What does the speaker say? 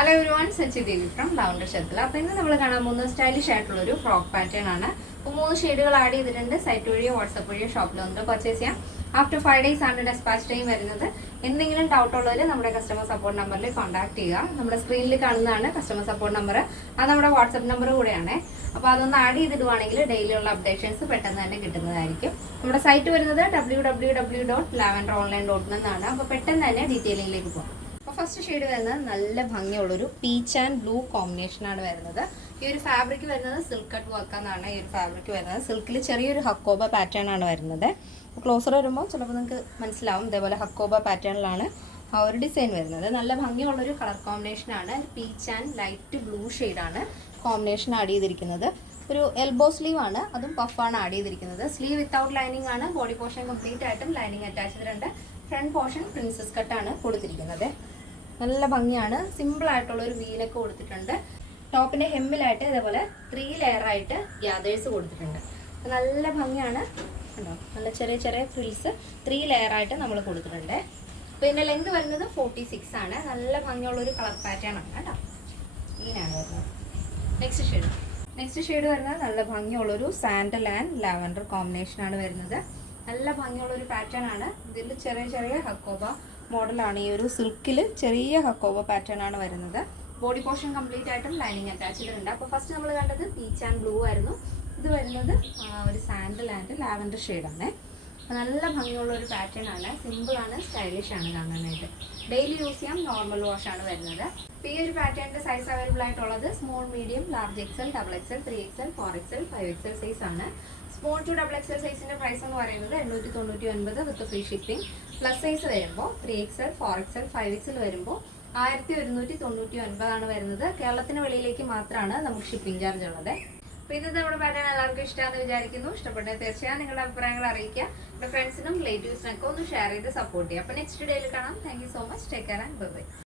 Hello everyone, Sachi Devi from lavender ഷെത്തിൽ. അപ്പോൾ ഇന്ന് നമ്മൾ കാണാൻ പോകുന്ന സ്റ്റൈലിഷ് ആയിട്ടുള്ളൊരു ഫ്രോക്ക് പാറ്റേൺ ആണ്. അപ്പോൾ 3 ഷെയ്ഡുകൾ ആഡ് ചെയ്തിട്ടുണ്ട്. സൈറ്റ് വഴിയോ വാട്സപ്പ് വഴിയോ ഷോപ്പിൽ വന്നിട്ട് പർച്ചേസ് ചെയ്യാം. ആഫ്റ്റർ 5 days ആണ് ഡെസ്പാച്ച് ടൈം വരുന്നത്. എന്തെങ്കിലും ഡൗട്ട് ഉള്ളവർ നമ്മുടെ കസ്റ്റമർ സപ്പോർട്ട് നമ്പറിൽ കോൺടാക്ട് ചെയ്യുക. നമ്മുടെ സ്ക്രീനിൽ കാണുന്നതാണ് കസ്റ്റമർ സപ്പോർട്ട് നമ്പർ. അത് നമ്മുടെ വാട്സപ്പ് നമ്പർ കൂടെയാണ്. അപ്പോൾ അതൊന്ന് ആഡ് ചെയ്തിടുവാണെങ്കിൽ ഡെയിലി ഉള്ള അപ്ഡേഷൻസ് പെട്ടെന്ന് തന്നെ കിട്ടുന്നതായിരിക്കും. നമ്മുടെ സൈറ്റ് വരുന്നത് www.lavenderonline.in എന്നാണ്. അപ്പോൾ പെട്ടെന്ന് തന്നെ ഡീറ്റെയിലിംഗിലേക്ക് പോകാം. അപ്പോൾ ഫസ്റ്റ് ഷെയ്ഡ് വരുന്നത് നല്ല ഭംഗിയുള്ളൊരു പീച്ച് ആൻഡ് ബ്ലൂ കോമ്പിനേഷനാണ് വരുന്നത്. ഈ ഒരു ഫാബ്രിക് വരുന്നത് സിൽക്ക് കട്ട് വർക്ക് എന്നാണ് ഈ ഒരു ഫാബ്രിക് വരുന്നത്. സിൽക്കിൽ ചെറിയൊരു ഹക്കോബ പാറ്റേൺ ആണ് വരുന്നത്. ക്ലോസർ വരുമ്പോൾ ചിലപ്പോൾ നിങ്ങൾക്ക് മനസ്സിലാവും, ഇതേപോലെ ഹക്കോബ പാറ്റേണിലാണ് ആ ഒരു ഡിസൈൻ വരുന്നത്. നല്ല ഭംഗിയുള്ളൊരു കളർ കോമ്പിനേഷനാണ്. പീച്ച് ആൻഡ് ലൈറ്റ് ബ്ലൂ ഷെയ്ഡാണ് കോമ്പിനേഷൻ ആഡ് ചെയ്തിരിക്കുന്നത്. ഒരു എൽബോ സ്ലീവ് ആണ്, അതും പഫാണ് ആഡ് ചെയ്തിരിക്കുന്നത്. സ്ലീവ് വിത്തൗട്ട് ലൈനിങ് ആണ്. ബോഡി പോർഷൻ കംപ്ലീറ്റ് ആയിട്ടും ലൈനിങ് അറ്റാച്ച് ചെയ്തിട്ടുണ്ട്. ഫ്രണ്ട് പോർഷൻ പ്രിൻസസ് കട്ടാണ് കൊടുത്തിരിക്കുന്നത്. നല്ല ഭംഗിയാണ്. സിമ്പിൾ ആയിട്ടുള്ള ഒരു വീനൊക്കെ കൊടുത്തിട്ടുണ്ട്. ടോപ്പിന്റെ ഹെമ്മിലായിട്ട് ഇതേപോലെ 3 ലെയർ ആയിട്ട് ഗ്യാദേഴ്സ് കൊടുത്തിട്ടുണ്ട്. നല്ല ഭംഗിയാണ് കണ്ടോ. നല്ല ചെറിയ ചെറിയ ഫ്രിൽസ് 3 ലെയർ ആയിട്ട് നമ്മൾ കൊടുത്തിട്ടുണ്ട്. അപ്പോൾ ഇതിന്റെ ലെങ്ത് വരുന്നത് 46 ആണ്. നല്ല ഭംഗിയുള്ള ഒരു കളർ പാറ്റേൺ ആണ് കേട്ടോ. ഇങ്ങനെയാണ് വരുന്നത്. നെക്സ്റ്റ് ഷെയ്ഡ് വരുന്നത് നല്ല ഭംഗിയുള്ളൊരു സാൻഡൽ ആൻഡ് ലാവൻഡർ കോമ്പിനേഷൻ ആണ് വരുന്നത്. നല്ല ഭംഗിയുള്ളൊരു പാറ്റേൺ ആണ്. ഇതിൽ ചെറിയ ചെറിയ ഹക്കോബ മോഡലാണ്. ഈ ഒരു സിൽക്കിൽ ചെറിയ ഹക്കോബ പാറ്റേൺ ആണ് വരുന്നത്. ബോഡി പോർഷൻ കംപ്ലീറ്റ് ആയിട്ടും ലൈനിങ് അറ്റാച്ച് ചെയ്തിട്ടുണ്ട്. അപ്പോൾ ഫസ്റ്റ് നമ്മൾ കണ്ടത് പീച്ച് ആൻഡ് ബ്ലൂ ആയിരുന്നു. ഇത് വരുന്നത് ഒരു സാൻഡൽ ആൻഡ് ലാവൻഡർ ഷെയ്ഡാണ്. നല്ല ഭംഗിയുള്ള ഒരു പാറ്റേൺ ആണ്. സിമ്പിളാണ്, സ്റ്റൈലിഷ് ആണ് കാണാനായിട്ട്. ഡെയിലി യൂസ് ചെയ്യാം. നോർമൽ വാഷ് ആണ് വരുന്നത്. ഈ ഒരു പാറ്റേണിന്റെ സൈസ് അവൈലബിൾ ആയിട്ടുള്ളത് small, medium, large XL, double XL, 3XL, 4XL, 5XL size ആണ്. സ്മോൾ ടു ഡബിൾ എക്സൽ സൈസിന്റെ പ്രൈസ് എന്ന് പറയുന്നത് 899 with free shipping. Plus size വരുമ്പോൾ 3XL, 4XL, 5XL വരുമ്പോൾ 1199 ആണ് വരുന്നത്. കേരളത്തിന് വെളിയിലേക്ക് മാത്രമാണ് നമുക്ക് ഷിപ്പിംഗ് ചാർജ് ഉള്ളത്. അപ്പോൾ ഇന്നത്തെ നമ്മുടെ പാറ്റേൺ എല്ലാവർക്കും ഇഷ്ടമാണെന്ന് വിചാരിക്കുന്നു. ഇഷ്ടപ്പെട്ടെങ്കിൽ തീർച്ചയായും നിങ്ങളുടെ അഭിപ്രായങ്ങൾ അറിയിക്കുക. നമ്മുടെ ഫ്രണ്ട്സിനും റിലേറ്റീവ്സിനൊക്കെ ഒന്ന് ഷെയർ ചെയ്ത് സപ്പോർട്ട് ചെയ്യുക. അപ്പോൾ നെക്സ്റ്റ് ഡേയിൽ കാണാം. Thank you so much. Take care and by.